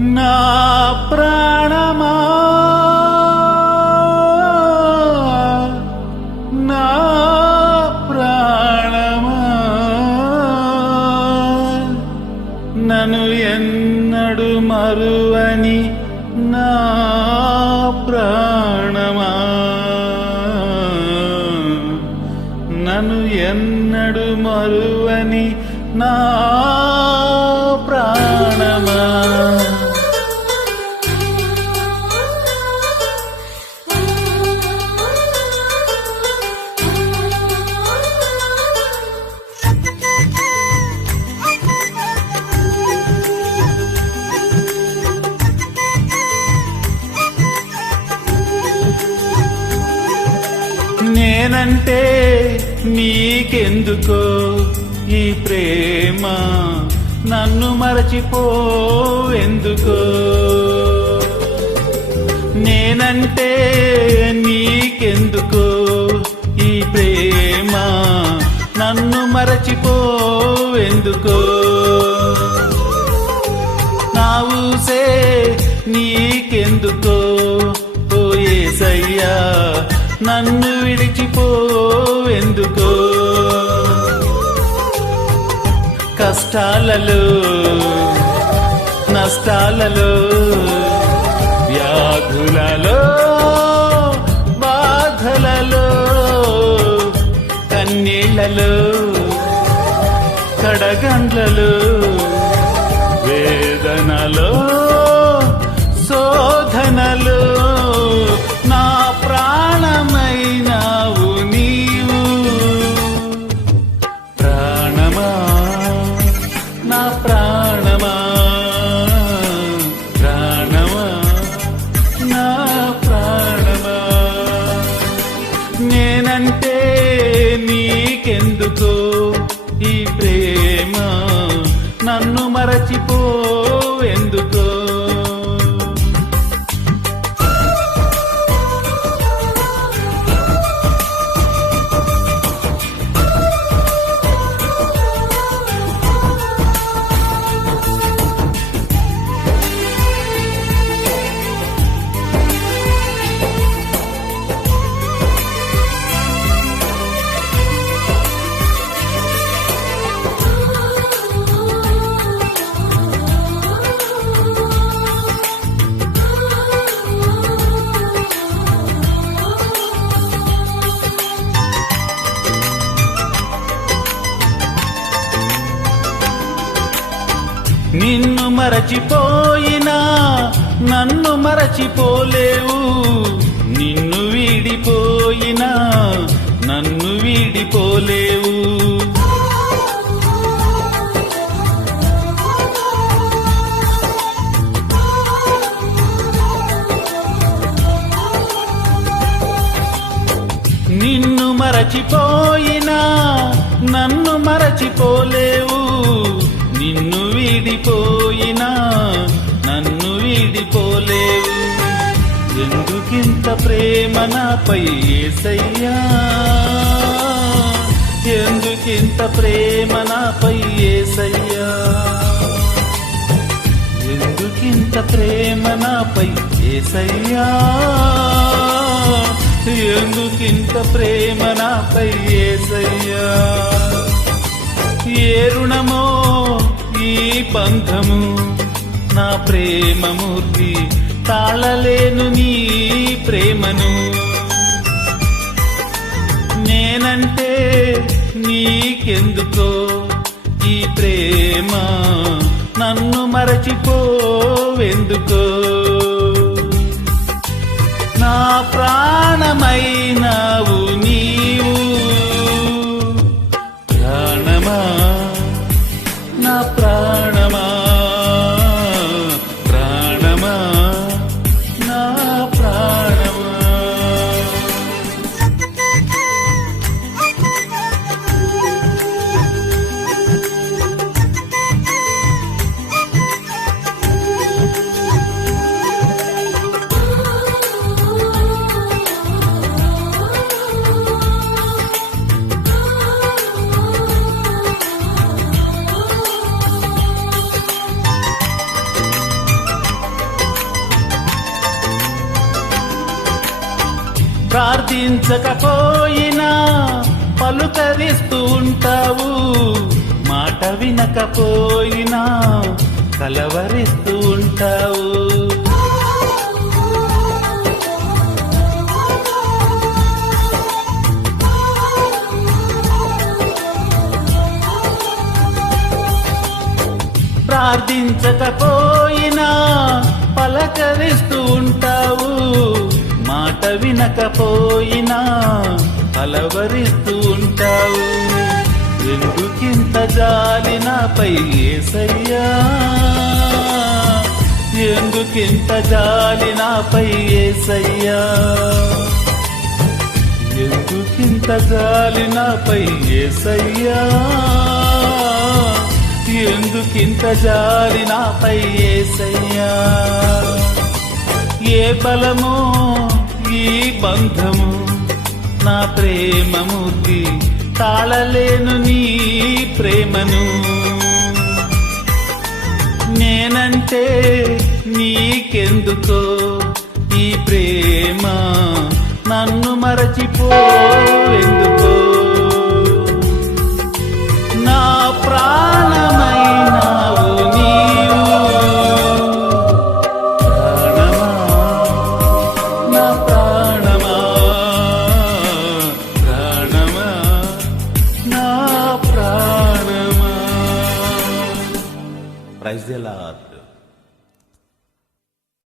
నా ప్రాణమా? నా ప్రాణమా? నన్ను ఎన్నడు మరువని నా ప్రాణమా? నన్ను ఎన్నడు మరువని నా ప్రాణమా? నేనంటే నీకెందుకో ఈ ప్రేమ? నన్ను మరచిపోవెందుకో? నేనంటే నీకెందుకో ఈ ప్రేమ? నన్ను మరచిపోవెందుకో? నా ఊసే నీకెందుకో? ఓ ఏసయ్యా. నన్ను విడిచిపోవెందుకో? కష్టాలలో నష్టాలలో వ్యాధులలో బాధలలో కన్నీళ్ళలో కడగండ్లలో వేదనలో శోధనలో నేనంటే నీకెందుకో? ఈ ప్రేమ నన్ను మరచిపోవెందుకో? నిన్ను మరచిపోయినా నన్ను మరచిపోలేవు. నిన్ను వీడిపోయినా నన్ను వీడిపోలేవు. నిన్ను మరచిపోయినా నన్ను మరచిపోలేవు. నిన్ను వీడిపోయినా నన్ను వీడిపోలేవు. ఎందుకింత ప్రేమ నాపై ఏసయ్యా? ఎందుకింత ప్రేమ నాపై ఏసయ్యా? ఎందుకింత ప్రేమ నాపై ఏసయ్యా? ఎందుకింత ప్రేమ నాపై ఏసయ్యా? ఏ రుణమో బంధము నా ప్రేమమూర్తి తాళలేను నీ ప్రేమను. నేనంటే నీకెందుకో ఈ ప్రేమ? నన్ను మరచిపోవెందుకో? నా ప్రాణమైనావు నీవు. ప్రాణమా? నా ప్రార్థించకపోయినా పలుకరిస్తూ ఉంటావు మాట వినకపోయినా కలవరిస్తూ ఉంటావు ప్రార్థించకపోయినా పలకరిస్తూ ఉంటావు వినకపోయినా అలవరిస్తూ ఉంటావు ఎందుకింత జాలి నాపై ఏసయ్యా? ఎందుకింత జాలి నాపై ఏసయ్యా? ఎందుకింత జాలి నాపై ఏసయ్యా? ఎందుకింత జాలి నాపై ఏసయ్యా? ఏ బలమో ఈ బంధము నా ప్రేమమూర్తి తాళలేను నీ ప్రేమను. నేనంటే నీకెందుకో ఈ ప్రేమ నన్ను మరచిపో desde la